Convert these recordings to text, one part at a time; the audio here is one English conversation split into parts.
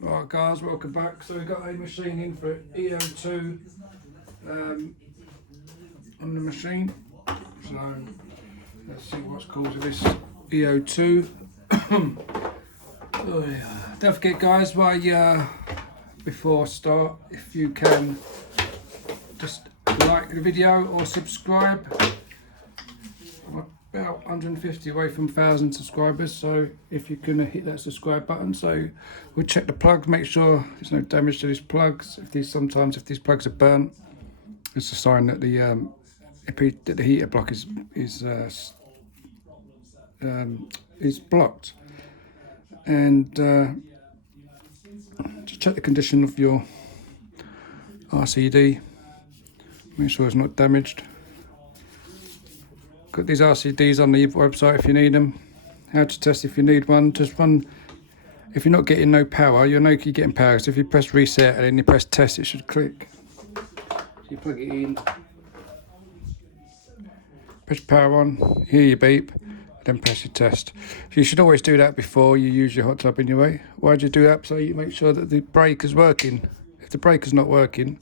Alright guys, welcome back. So we've got a machine in for E02 on the machine. So let's see what's causing this E02. Oh, yeah. Don't forget guys, before I start, if you can just like the video or subscribe. I'm about 150 away from 1,000 subscribers, so if you can hit that subscribe button. So we'll check the plugs, make sure there's no damage to these plugs. If these plugs are burnt, it's a sign that the heater block is blocked. And just check the condition of your RCD, make sure it's not damaged. Got these RCDs on the website if you need them. How to test if you need one. Just run, if you're not getting no power, you'll know you're getting power. So if you press reset and then you press test, it should click. So you plug it in, press power on, hear your beep, then press your test. So you should always do that before you use your hot tub anyway. Why'd you do that? So you make sure that the breaker's working. If the breaker's not working,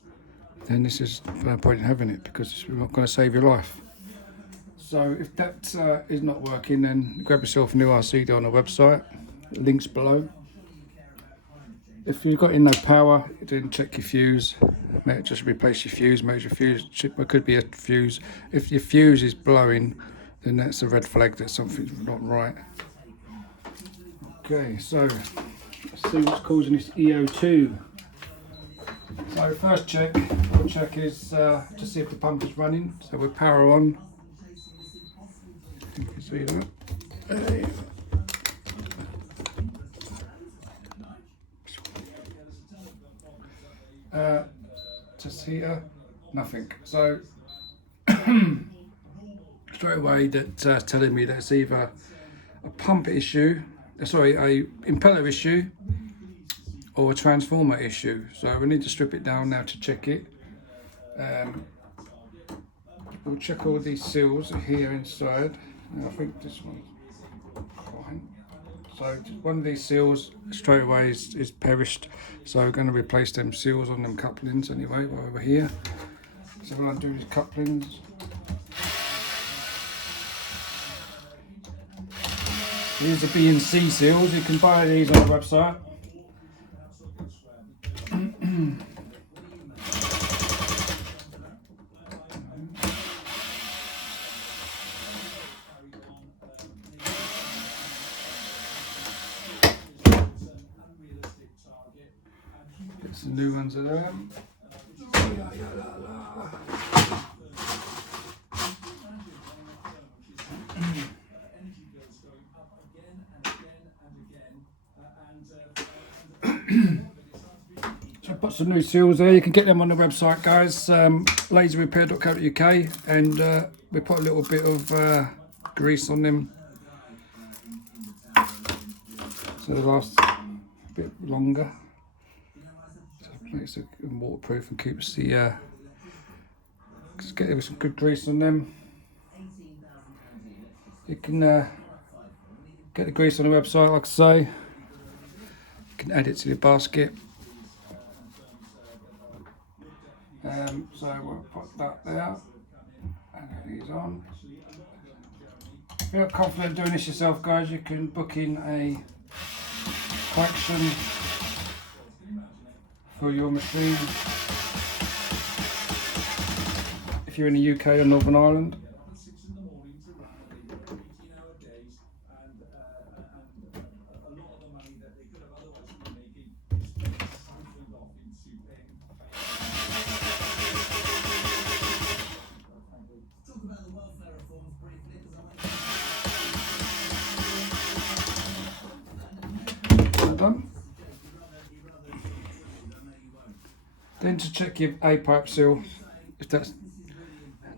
then this is no point in having it, because it's not going to save your life. So if that is not working, then grab yourself a new RCD on the website, links below. If you've got in no power, then check your fuse. Just replace your fuse. Make your fuse, it could be a fuse. If your fuse is blowing, then that's a red flag that something's not right. Okay, so let's see what's causing this E02. So first check is to see if the pump is running. So with power on. You can see that. Just heater, nothing. So straight away that's telling me that it's either a pump issue, a impeller issue, or a transformer issue. So we need to strip it down now to check it. We'll check all these seals here inside. I think this one's fine. So one of these seals straight away is perished, so we're going to replace them seals on them couplings anyway while we're here. So what I'll do is couplings. These are B and C seals. You can buy these on the website. Get some new ones of them. So I put some new seals there. You can get them on the website, guys. Laserrepair.co.uk, and we put a little bit of grease on them so they last a bit longer. So it makes it waterproof and keeps the just get some good grease on them. You can get the grease on the website, like I say. You can add it to the basket. So we'll put that there and these on. If you're not confident doing this yourself, guys, you can book in a collection for your machine if you're in the UK or Northern Ireland. Done. Then to check your A-pipe seal, if that's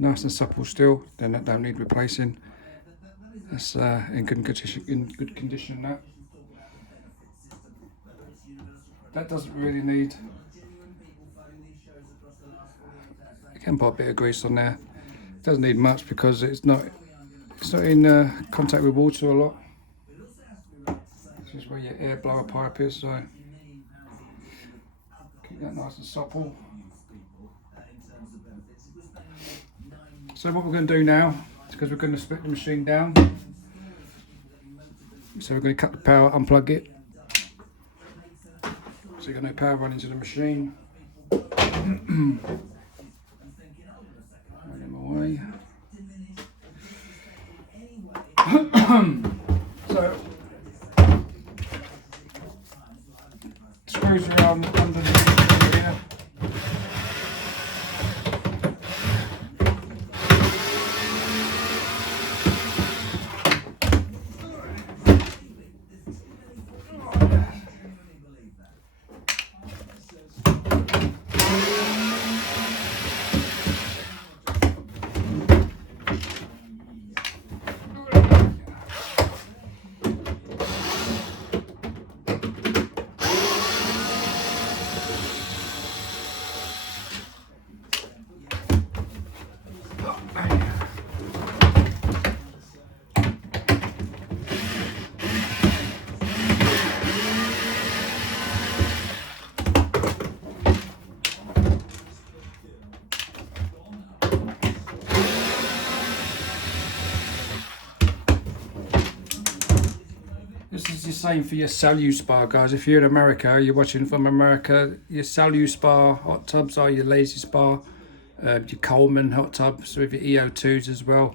nice and supple still, then that don't need replacing. That's in good condition. That doesn't really need. You can put a bit of grease on there. It doesn't need much because it's not in contact with water a lot. This is where your air blower pipe is, so Keep that nice and supple. So what we're going to do now, because we're going to split the machine down, so we're going to cut the power, unplug it. So you've got no power running to the machine. Run them away. So screws around underneath here. This is the same for your Saluspa, guys. If you're in America, you're watching from America, your Saluspa hot tubs are your Lazy Spa, your Coleman hot tubs with your E02s as well.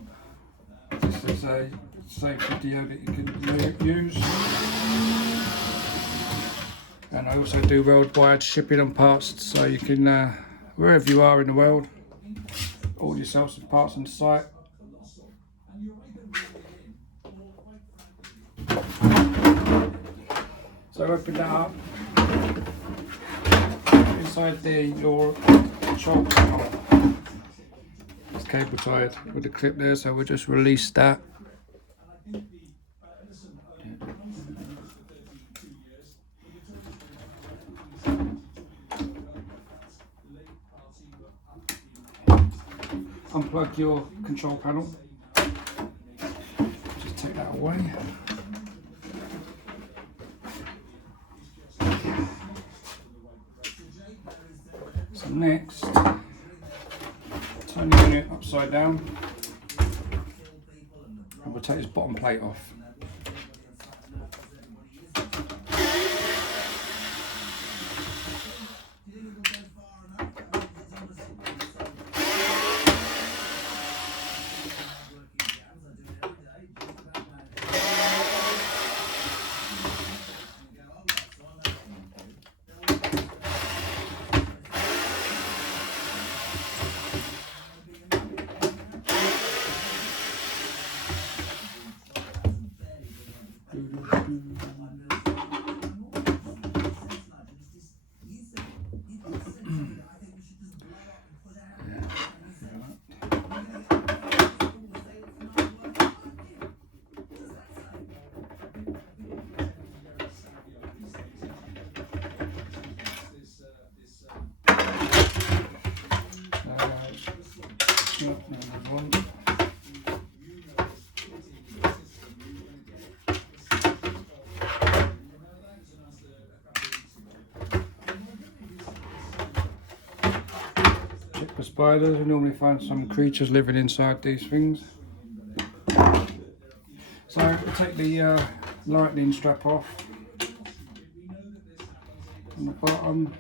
This is a safe video that you can use. And I also do worldwide shipping on parts, so you can, wherever you are in the world, order yourself some parts on the site. So open that up. Inside there, your control panel. It's cable tied with the clip there, so we'll just release that. Unplug your control panel. Just take that away. So next, turn the unit upside down, and we'll take this bottom plate off. Check for spiders. We normally find some creatures living inside these things. So we'll take the lightning strap off on the bottom.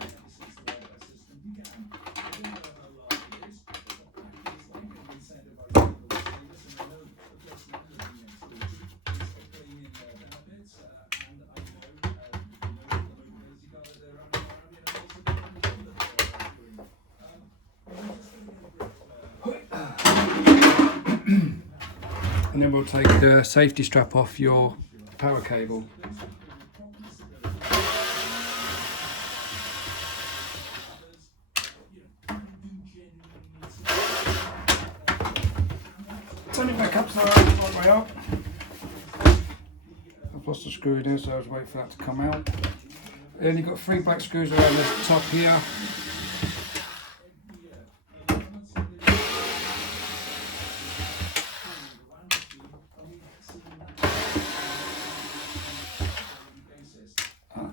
And then we'll take the safety strap off your power cable. Turn it back up so it's all the way up. I've lost a screw in there, so I was waiting for that to come out. Then you've got 3 black screws around the top here.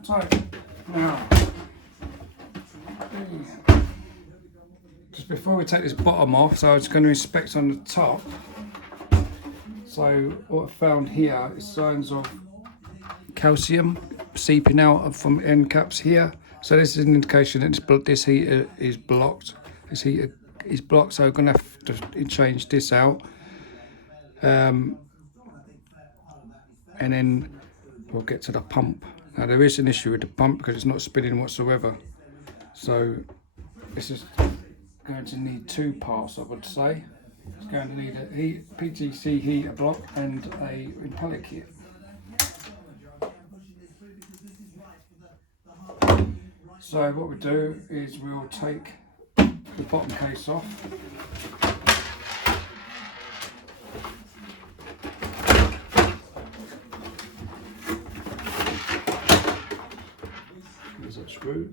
Tight. Now, Just before we take this bottom off, so I was going to inspect on the top. So what I found here is signs of calcium seeping out from end caps here. So this is an indication that this heater is blocked. This heater is blocked, so I'm going to have to change this out. And then we'll get to the pump. Now there is an issue with the pump because it's not spinning whatsoever. So this is going to need two parts, I would say. It's going to need a PTC heater block and a impeller kit. So what we do is we'll take the bottom case off. Here's that screw.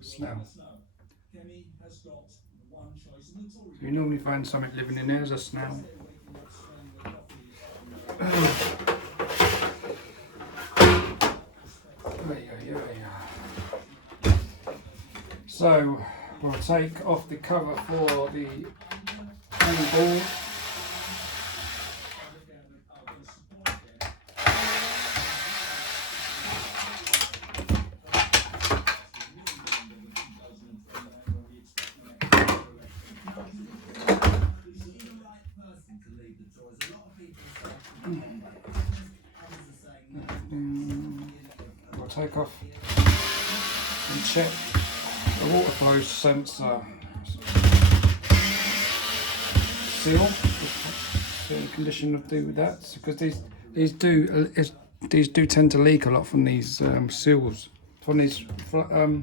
Snail. So you normally find something living in there as a snail. So we'll take off the cover for the ball. We'll take off and check the water flow sensor seal. See the condition of do with that, because these do tend to leak a lot from these seals, from these water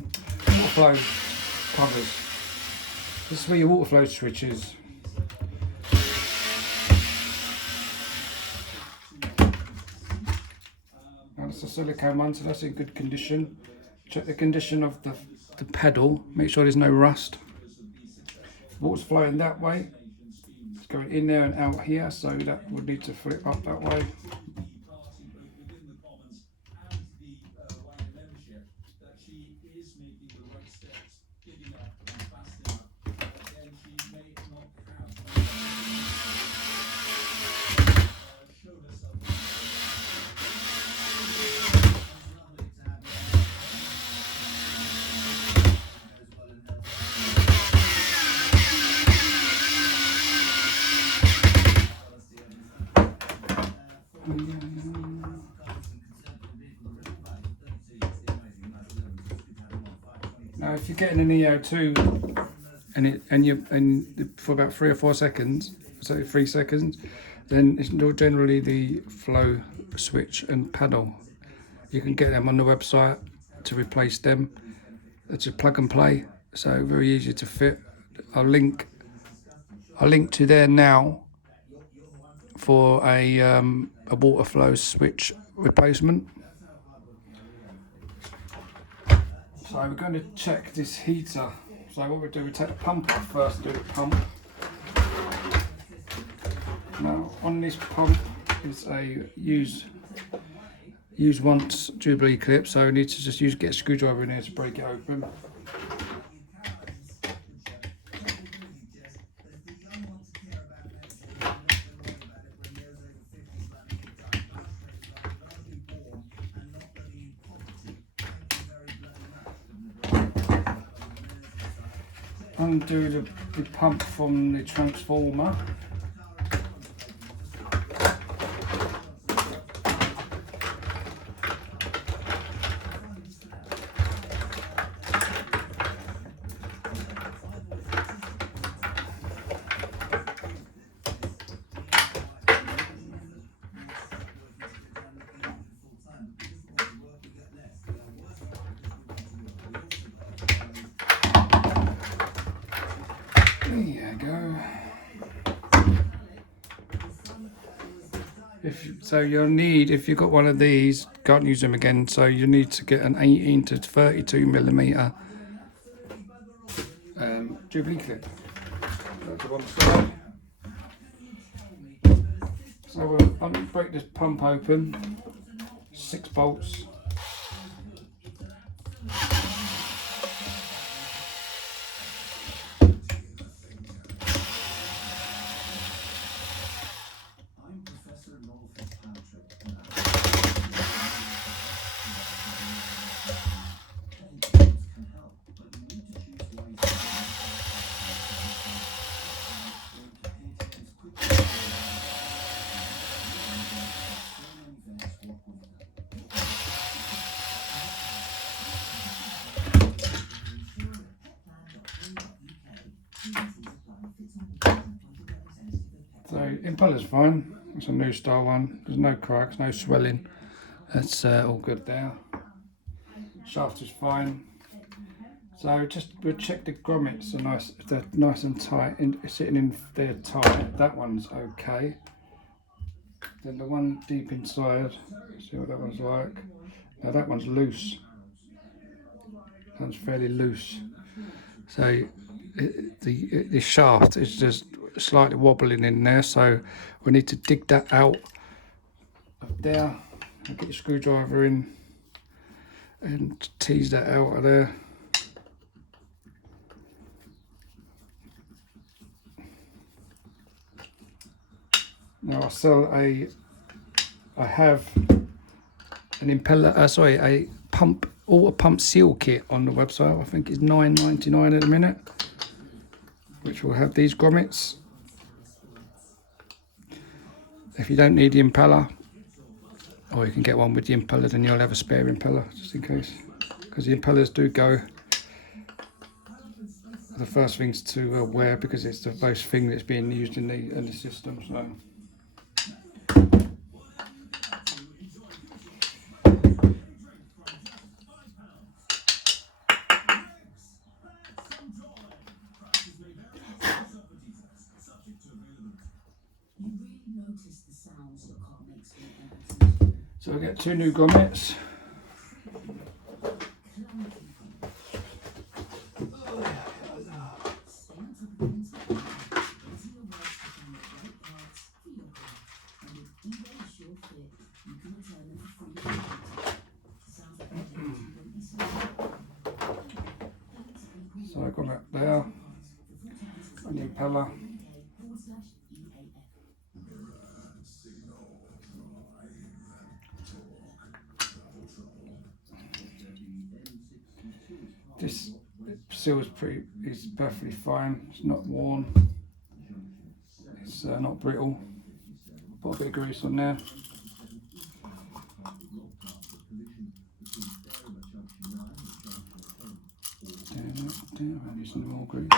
flow covers. This is where your water flow switch is. That's a silicone one, so that's in good condition. Check the condition of the pedal, make sure there's no rust. Water's flowing that way, it's going in there and out here, so that would need to flip up that way. Now, if you're getting an EO2 and for about 3 or 4 seconds, so 3 seconds, then it's generally the flow switch and paddle. You can get them on the website to replace them. It's a plug and play, so very easy to fit. I'll link to there now for a water flow switch replacement. So we're going to check this heater. So what we do, we take the pump off first, do the pump. Now on this pump is a use once Jubilee clip, so we need to just get a screwdriver in here to break it open. Undo the pump from the transformer. There you go. If you've got one of these, can't use them again, so you need to get an 18 to 32 millimeter Jubilee clip. That's the one side. So we'll break this pump open. 6 bolts. So impeller's fine. It's a new style one. There's no cracks, no swelling. That's all good there. Shaft is fine. So we'll check the grommets are nice. If they're nice and tight, sitting in there tight. That one's okay. Then the one deep inside. See what that one's like. Now that one's loose. That one's fairly loose. So the shaft is just slightly wobbling in there, so we need to dig that out of there. I'll get your screwdriver in and tease that out of there. Now I have an impeller, a auto pump seal kit on the website. I think it's $9.99 at the minute, which will have these grommets. If you don't need the impeller, or you can get one with the impeller, then you'll have a spare impeller just in case, because the impellers do go. The first things to wear, because it's the most thing that's being used in the system. So we'll get 2 new grommets. So I've got that there, and the impeller. This seal is perfectly fine. It's not worn. It's not brittle. Put a bit of grease on there. I need some more grease.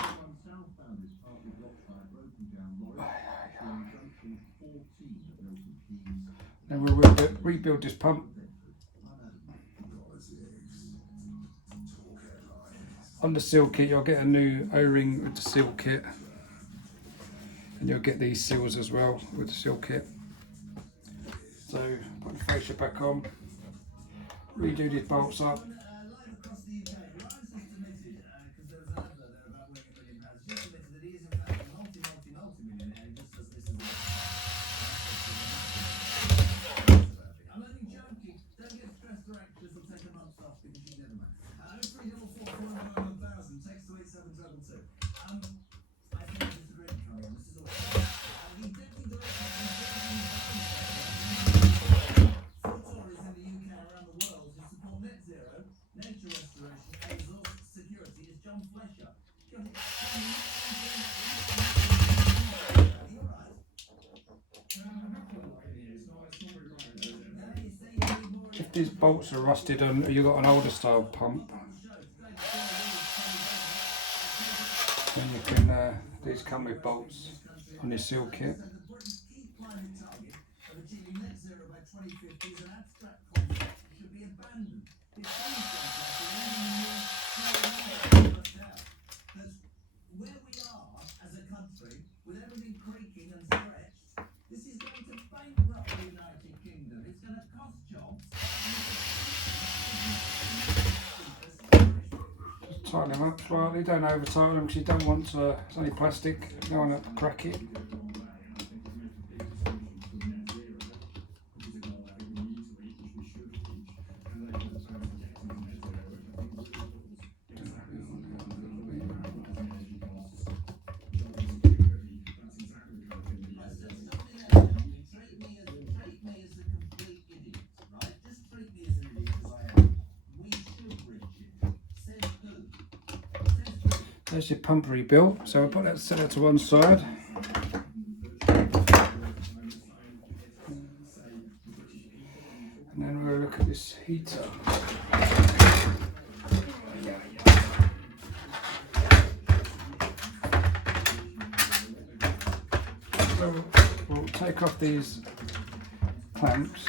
Then we'll rebuild this pump. On the seal kit, you'll get a new O-ring with the seal kit, and you'll get these seals as well with the seal kit. So put the fascia back on, redo these bolts up. If these bolts are rusted and you've got an older style pump, then you can, these come with bolts on your seal kit. tighten them up slightly. Don't over tighten them because you don't want to, it's only plastic, you don't want to crack it. There's your pump rebuilt, so we'll put that, set that to one side. And then we'll look at this heater. So we'll take off these clamps.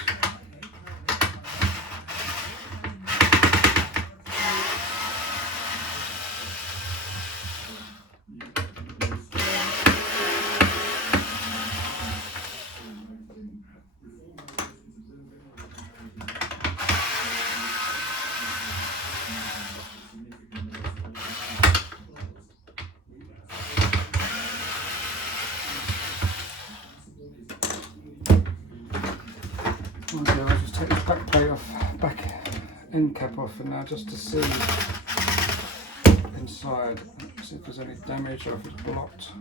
Okay, I'll just take this back plate off, back end cap off, and now just to see inside, see if there's any damage or if it's blocked.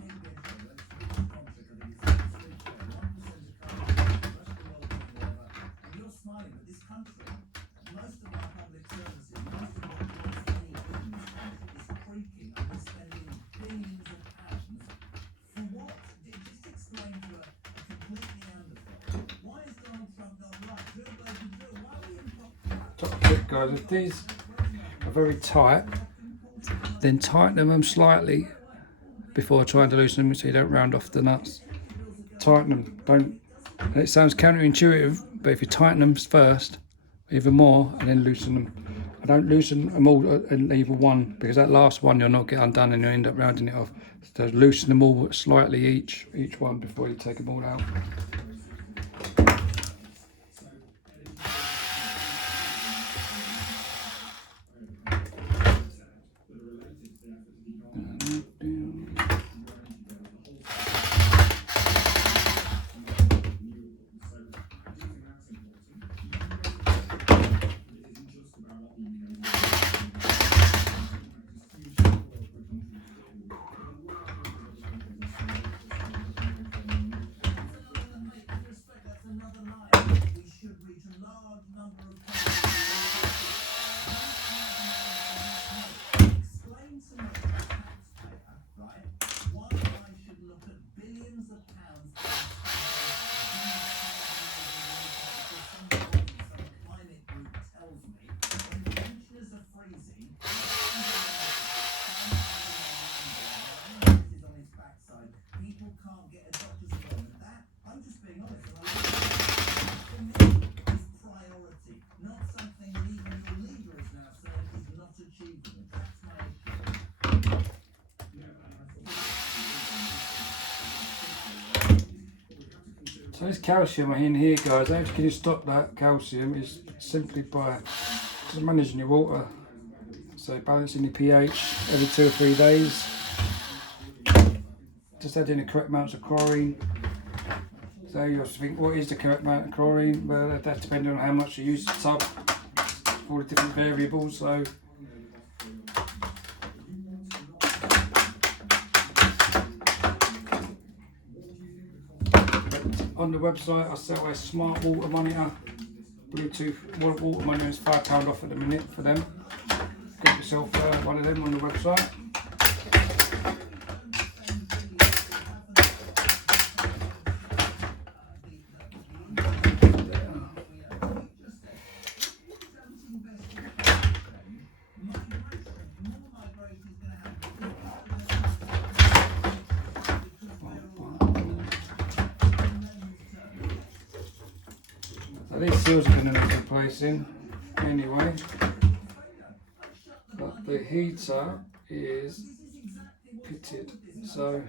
Top tip, guys, if these are very tight, then tighten them slightly before trying to loosen them so you don't round off the nuts. Tighten them, don't, and it sounds counterintuitive, but if you tighten them first, even more, and then loosen them. I don't loosen them all in either one, because that last one you'll not get undone and you'll end up rounding it off. So loosen them all slightly each one before you take them all out. So this calcium in here, guys, how can you stop that calcium is simply by just managing your water. So balancing your pH every 2 or 3 days. Just adding the correct amounts of chlorine. So you have to think, what is the correct amount of chlorine? Well, that's depending on how much you use the tub. All the different variables. So on the website I sell a smart water monitor, Bluetooth water monitor is £5 off at the minute for them. Get yourself one of them on the website. So these seals are going to need replacing anyway, but the heater is pitted, so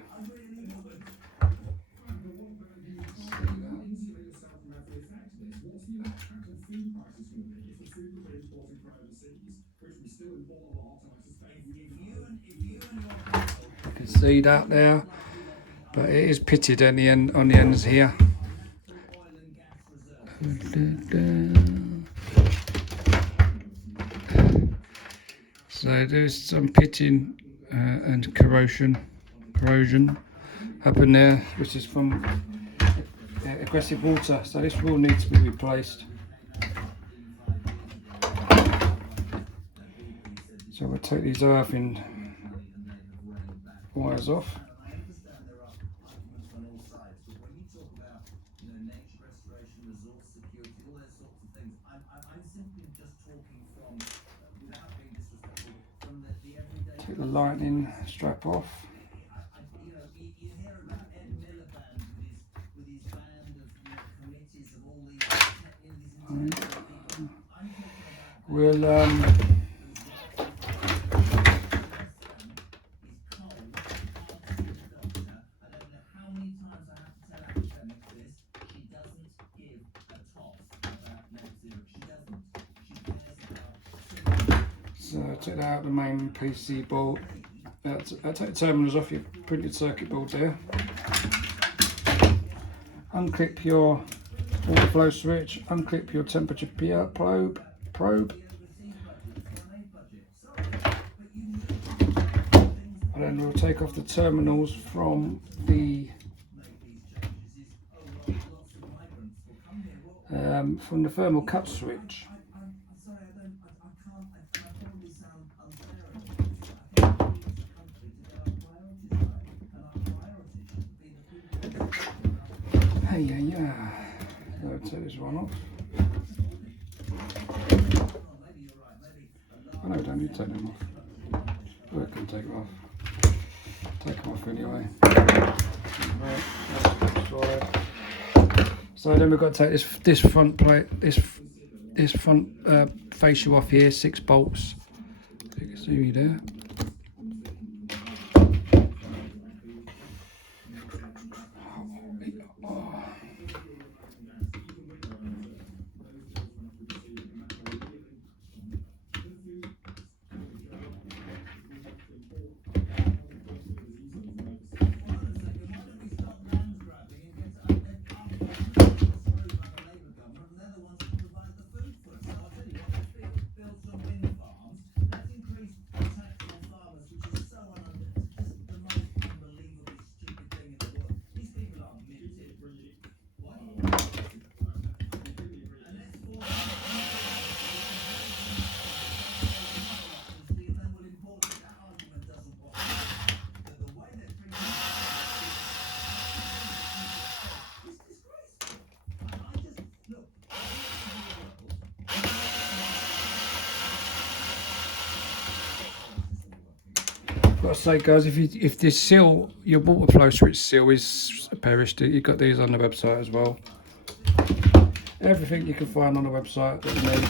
You can see that there, but it is pitted on the end, on the ends here. So there's some pitting and corrosion up in there, which is from aggressive water. So this will need to be replaced. So we'll take these earthing wires off. Take the lightning strap off. We'll so take that out of the main PC board. Take the terminals off your printed circuit board there. Unclip your water flow switch, unclip your temperature probe. And then we'll take off the terminals from the thermal cut switch. Yeah. So take this one off. Oh no, don't need to take them off. Oh, I can take them off. Take them off anyway. So then we've got to take this front plate, this front fascia off here, 6 bolts. You can see me there. Got to say, guys, if this seal, your water flow switch seal is perished, you've got these on the website as well. Everything you can find on the website that you need.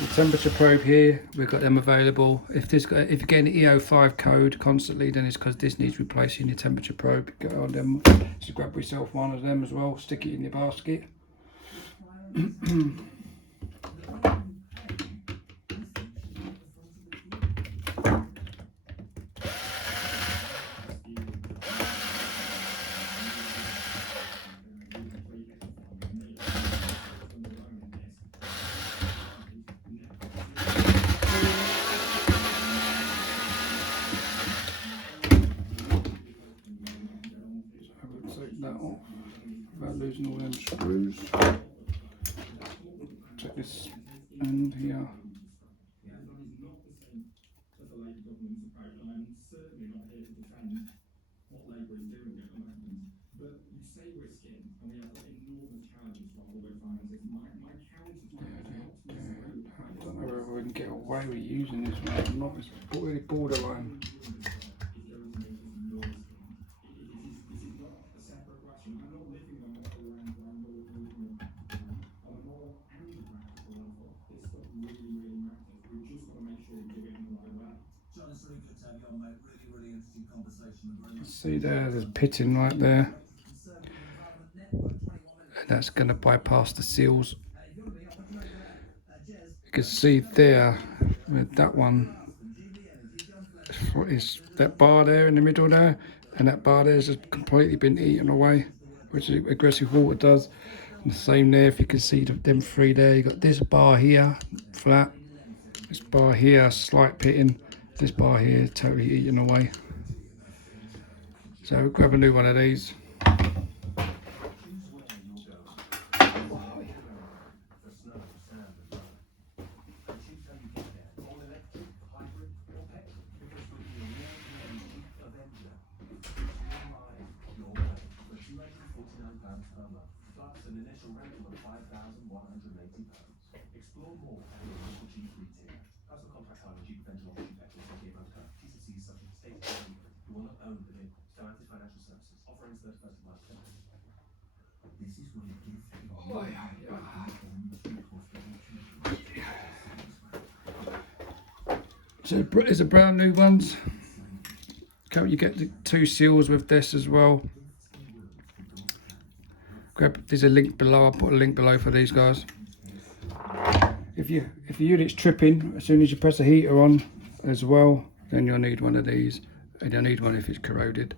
The temperature probe here, we've got them available. If you're getting the E05 code constantly, then it's because this needs replacing your temperature probe. Go on them, just grab yourself one of them as well. Stick it in your basket. Take that off without losing all them screws. Check this end here. I don't know whether we can get away with using this one or not. It's really borderline. See there's pitting right there. And that's going to bypass the seals. You can see there with that one is that bar there in the middle there, and that bar there has just completely been eaten away, which aggressive water does. And the same there, if you can see them three there, you got this bar here flat, this bar here slight pitting, this bar here totally eaten away. So grab a new one of these. So there's the brown new ones. You get the 2 seals with this as well. There's a link below. I'll put a link below for these guys. If your unit's tripping, as soon as you press the heater on as well, then you'll need one of these, and you'll need one if it's corroded.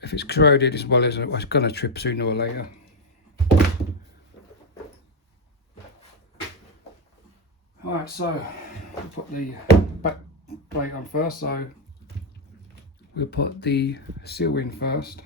If it's corroded as well, it's going to trip sooner or later. Alright, so we'll put the back plate on first. So we'll put the seal in first.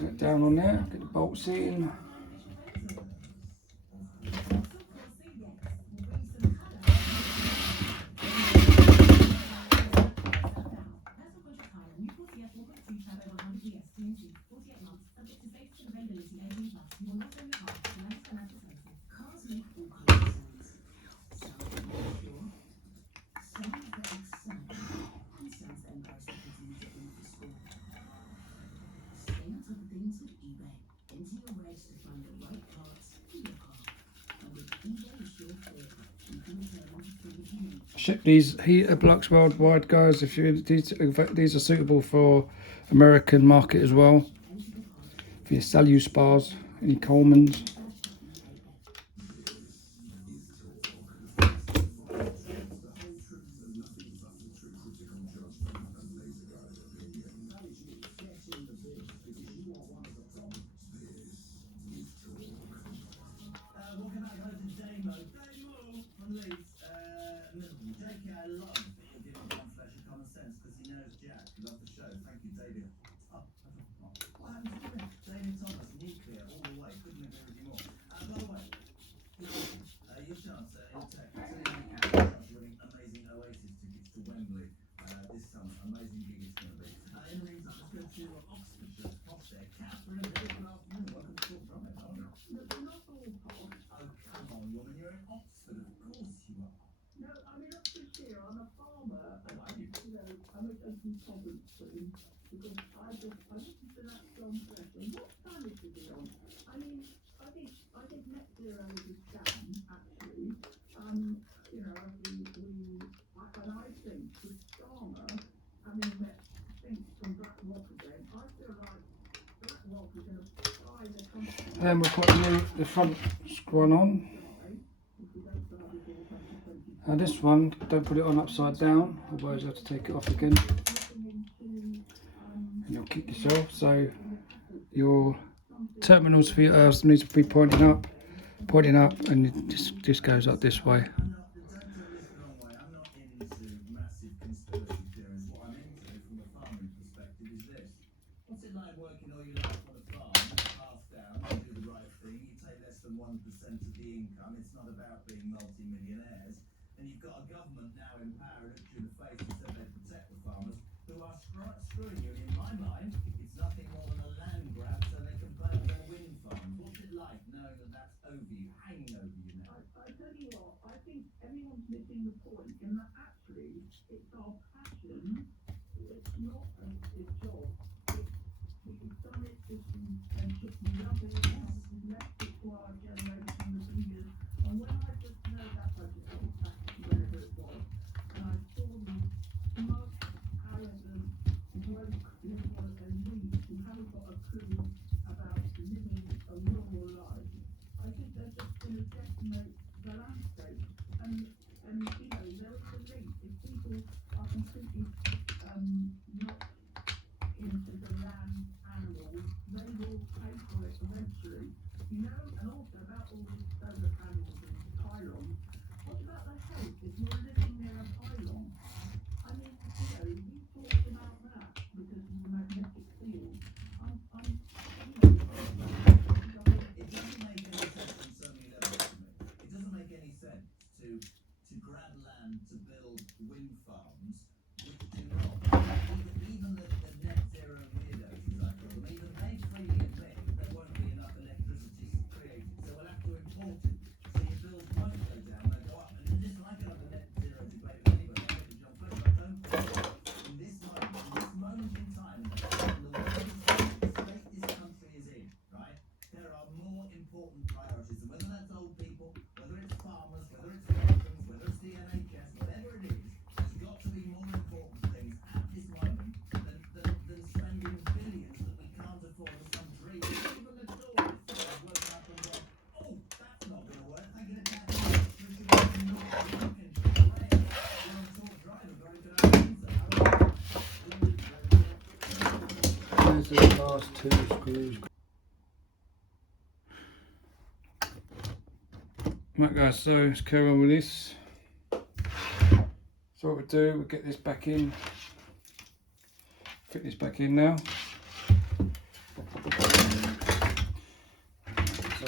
Get down on there, get the bolts in. Ship these heater blocks worldwide, guys. These are suitable for American market as well. For your Saluspas, any Colemans. Then we'll put the front screw on. Now this one, don't put it on upside down, otherwise you have to take it off again. And you'll kick yourself. So your terminals for your earths need to be pointing up, and it just goes up this way. to the last 2 screws. Right guys, so let's carry on with this. So what we do, we get this back in, fit this back in now. So,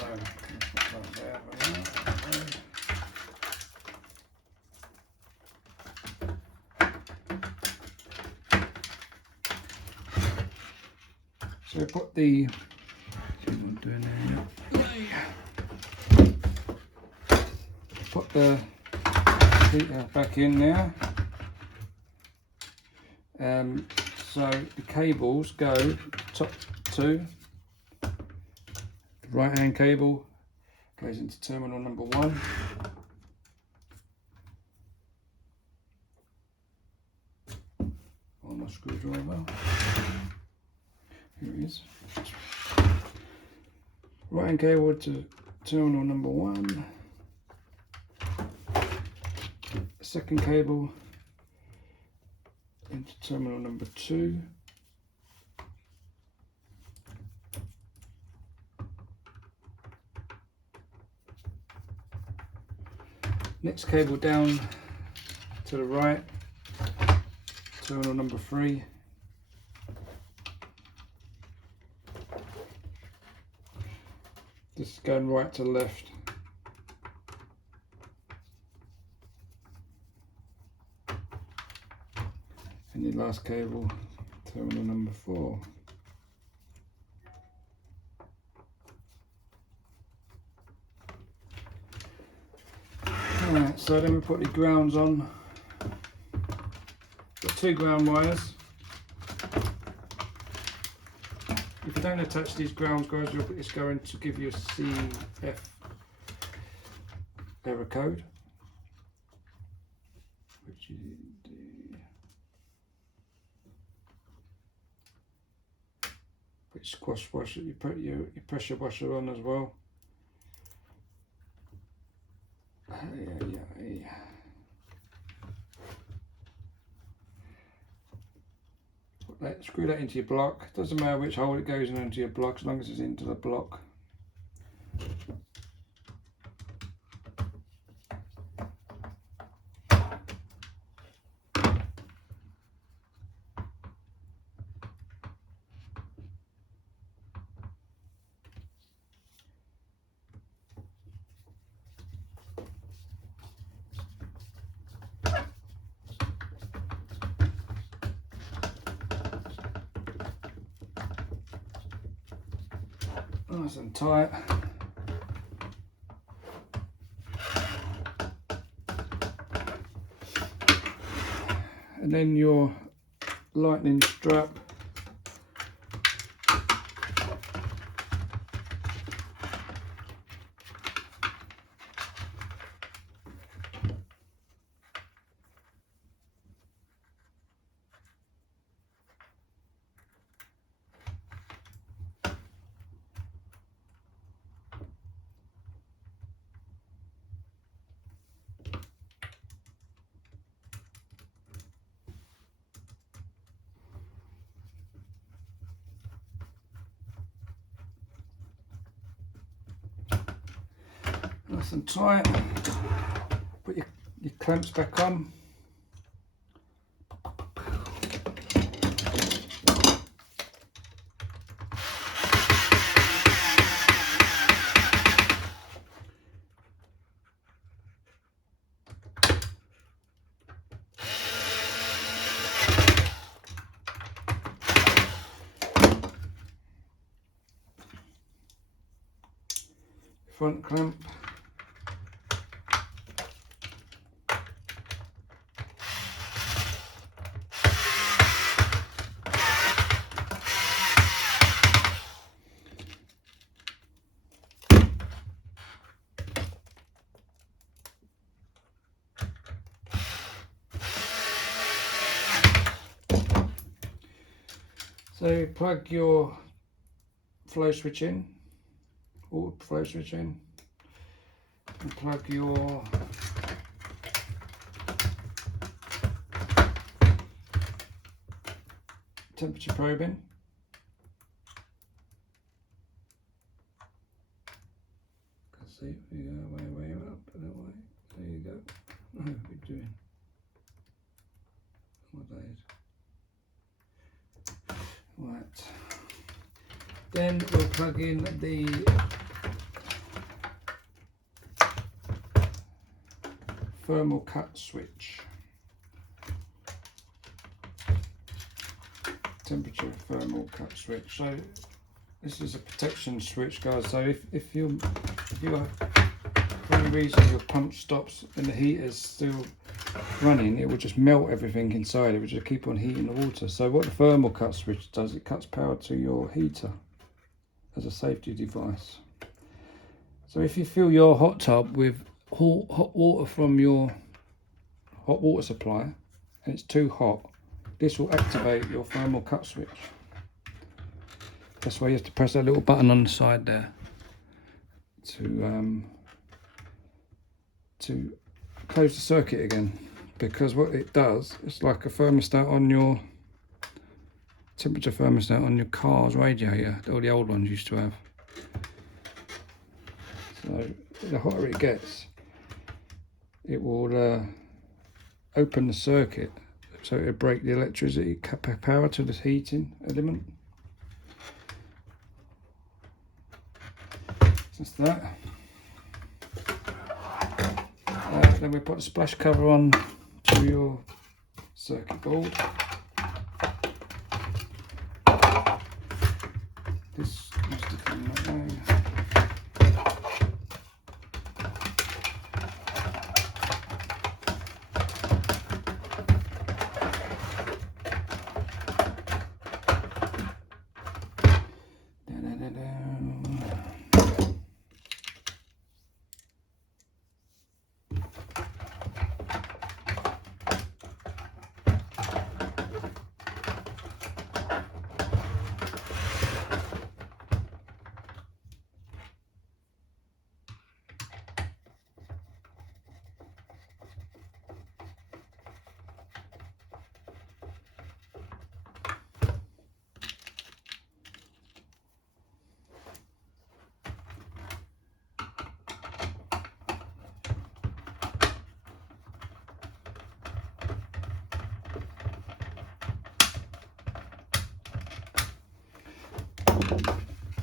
so we put the heater back in now. So the cables go top 2. The right hand cable goes into terminal number 1. On my screwdriver. Here it is. Right hand cable to terminal number 1. Second cable into terminal number 2. Next cable down to the right, terminal number 3. This is going right to left. And your last cable, terminal number 4. Alright, so then we put the grounds on. Got 2 ground wires. If you don't attach these grounds, guys, it's going to give you a CF error code, which is squash washer. You put your pressure washer on as well. Screw that into your block. Doesn't matter which hole it goes into your block, as long as it's into the block. Nice and tight. And then your lightning strap. Nice and tight. Put your clamps back on. Front clamp. So plug your flow switch in, or flow switch in, and plug your temperature probe in. see, you go way up, that way. There you go. What are we doing? What that is. Right. Then we'll plug in the thermal cut switch. Temperature thermal cut switch. So this is a protection switch, guys. So if you for any reason your pump stops and the heater's still running, it will just melt everything inside. It will just keep on heating the water. So what the thermal cut switch does, it cuts power to your heater as a safety device. So if you fill your hot tub with hot water from your hot water supply and it's too hot, this will activate your thermal cut switch. That's why you have to press that little button on the side there to close the circuit again, because what it does, it's like a thermostat on your temperature thermostat on your car's radiator, all the old ones used to have. So the hotter it gets, it will open the circuit, so it'll break the electricity power to the heating element. That's that. Then we put the splash cover on to your circuit board. This must have come right down.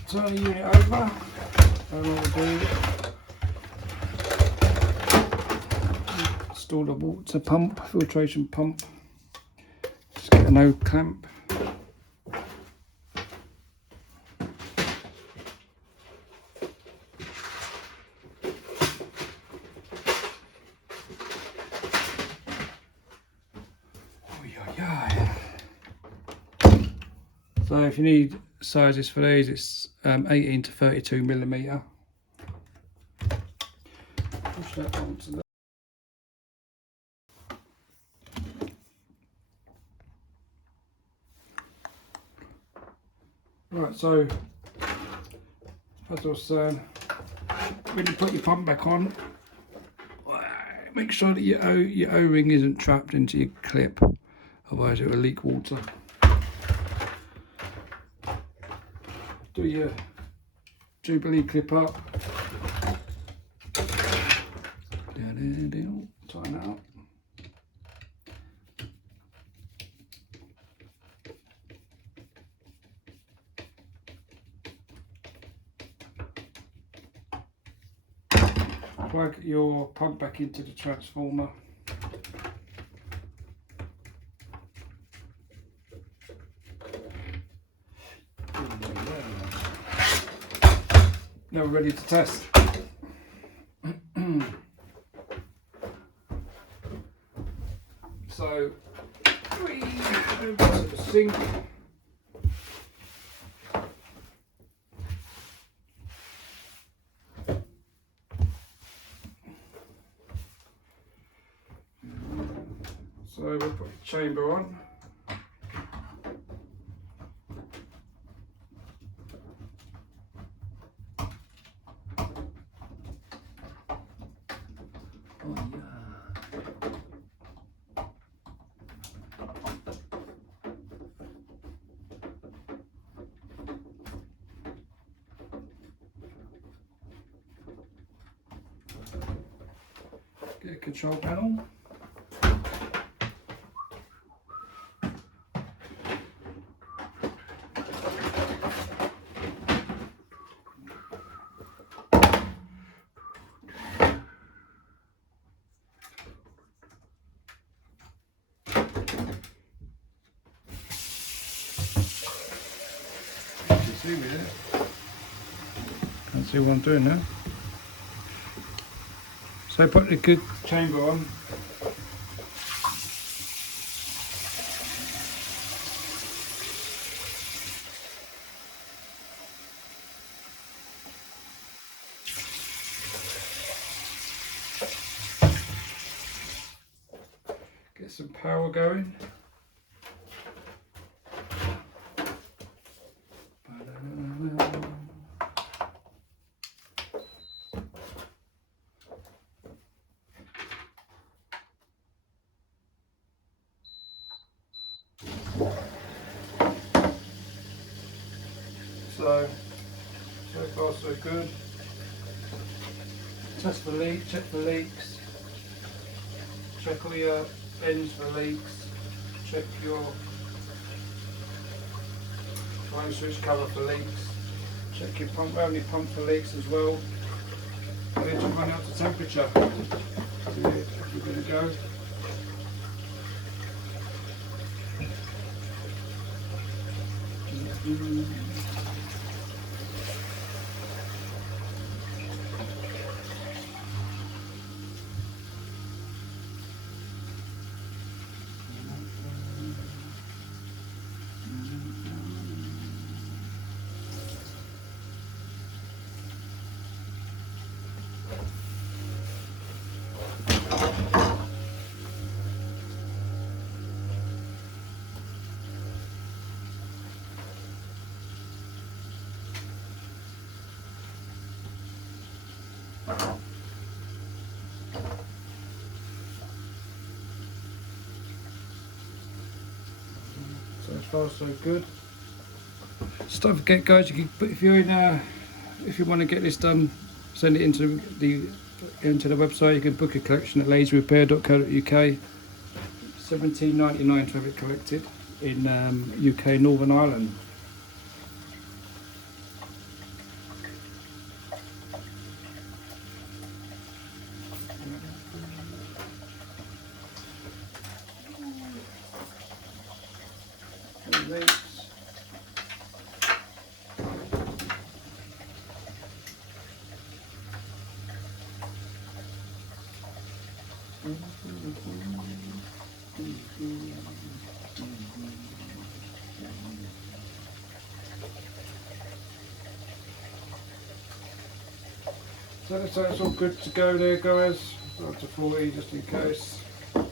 Turn the unit over, and what we'll do, install the water pump, filtration pump. Just get a no clamp. So if you need sizes for these, it's 18 to 32 millimetre. Push that onto the right. So as I was saying, when you put your pump back on, make sure that your O-ring isn't trapped into your clip, otherwise it will leak water. Do your Jubilee clip up. Tighten it up. Plug your pump back into the transformer. Now we're ready to test. So, over to the sink. So we'll put the chamber on. Get a control panel. See me there. Can't see what I'm doing now. So put the good chamber on. Get some power going. So far so good. Test for leaks, check for leaks. Check all your ends for leaks. Check your line switch cover for leaks. Check your pump, only pump for leaks as well. Then to run out to temperature. We're going to go. So far so good. So don't forget guys, you can put, if you want to get this done, send it into the website. You can book a collection at lazyrepair.co.uk. £17.99 to have it collected in UK Northern Ireland. So it's all good to go there guys, up to 40 just in case. You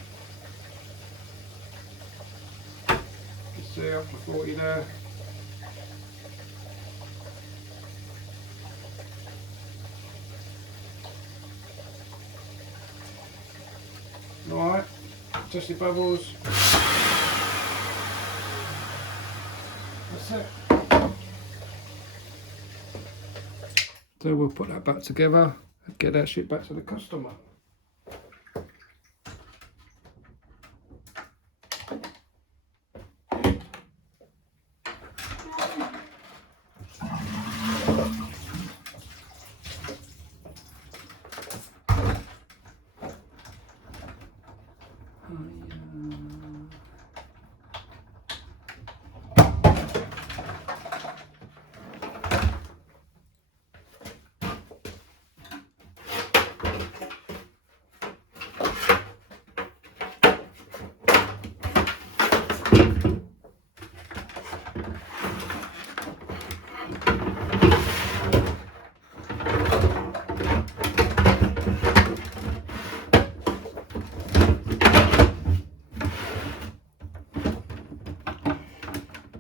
see up to 40 there. Alright, test your bubbles. That's it. So we'll put that back together and get that shit back to the customer.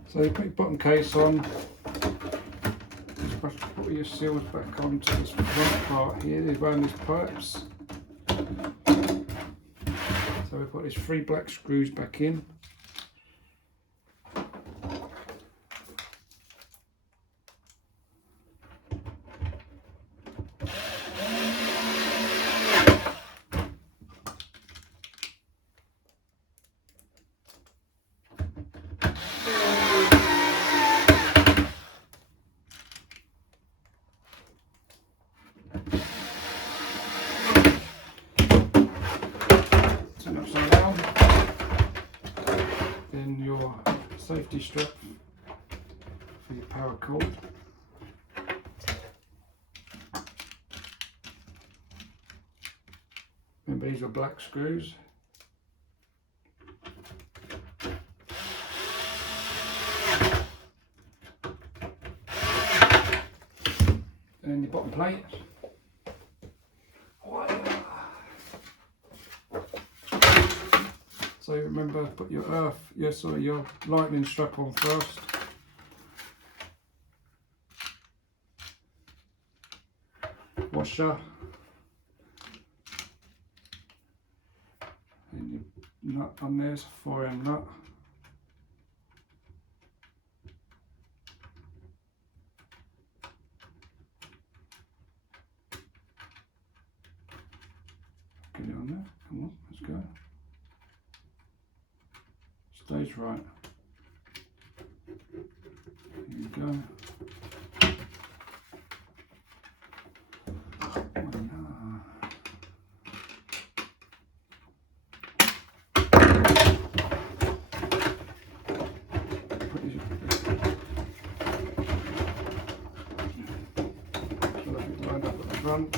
So you put your bottom case on, just put your seals back onto this front part here, these around these pipes. So we put these 3 black screws back in. safety strap for your power cord. Remember, these are black screws. And then your bottom plate. So remember, put your your lightning strap on first. Washer. And your nut on there's a 4M nut. Get it on there. Come on, let's go. Stays right. Here you go. Lined up at the front.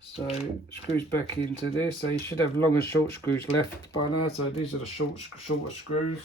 So screws back into this. So you should have long and short screws left by now. So these are the shorter screws.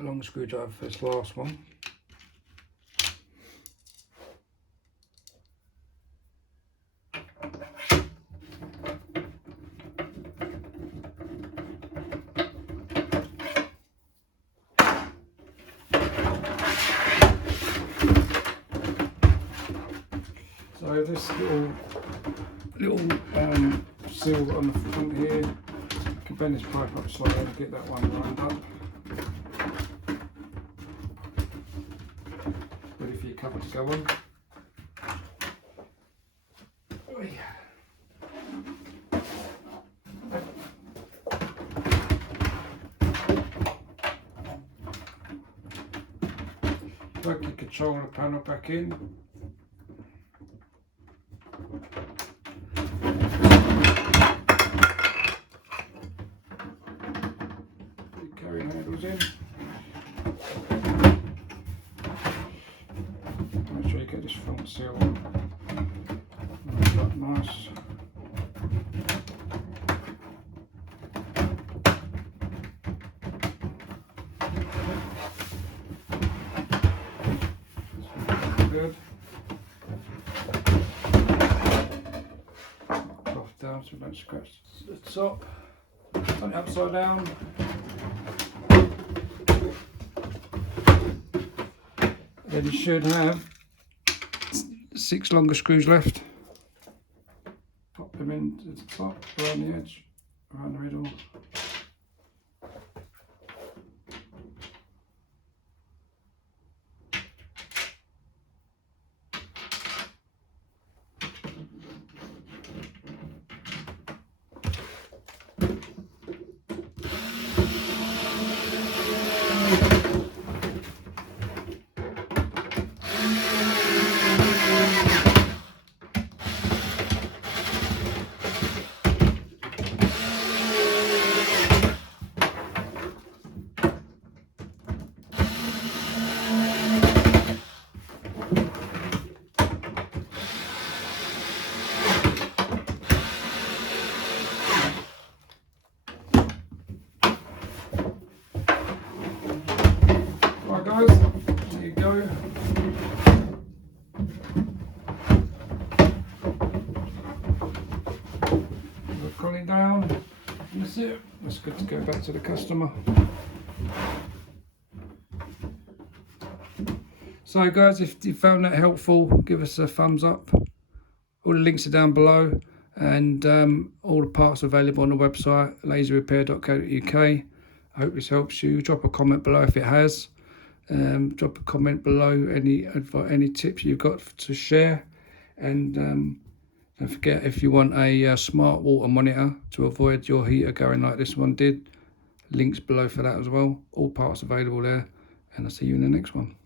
Long screwdriver for this last one. So this little seal on the front here, you can bend this pipe up slightly and get that one lined up. Ready for your cover to go on. Plug your controller panel back in. Put your carrying handles in. Make sure you get this front seal lined up nice. Good. Cloth down so we don't scratch the top. Turn it upside down. Then you should have 6 longer screws left. Pop them into the top, around the edge, around the middle. That's good to go back to the customer. So guys, if you found that helpful, give us a thumbs up. All the links are down below, and all the parts are available on the website laserrepair.co.uk. I hope this helps you. Drop a comment below if it has. Drop a comment below any tips you've got to share, and don't forget, if you want a smart water monitor to avoid your heater going like this one did, links below for that as well. All parts available there, and I'll see you in the next one.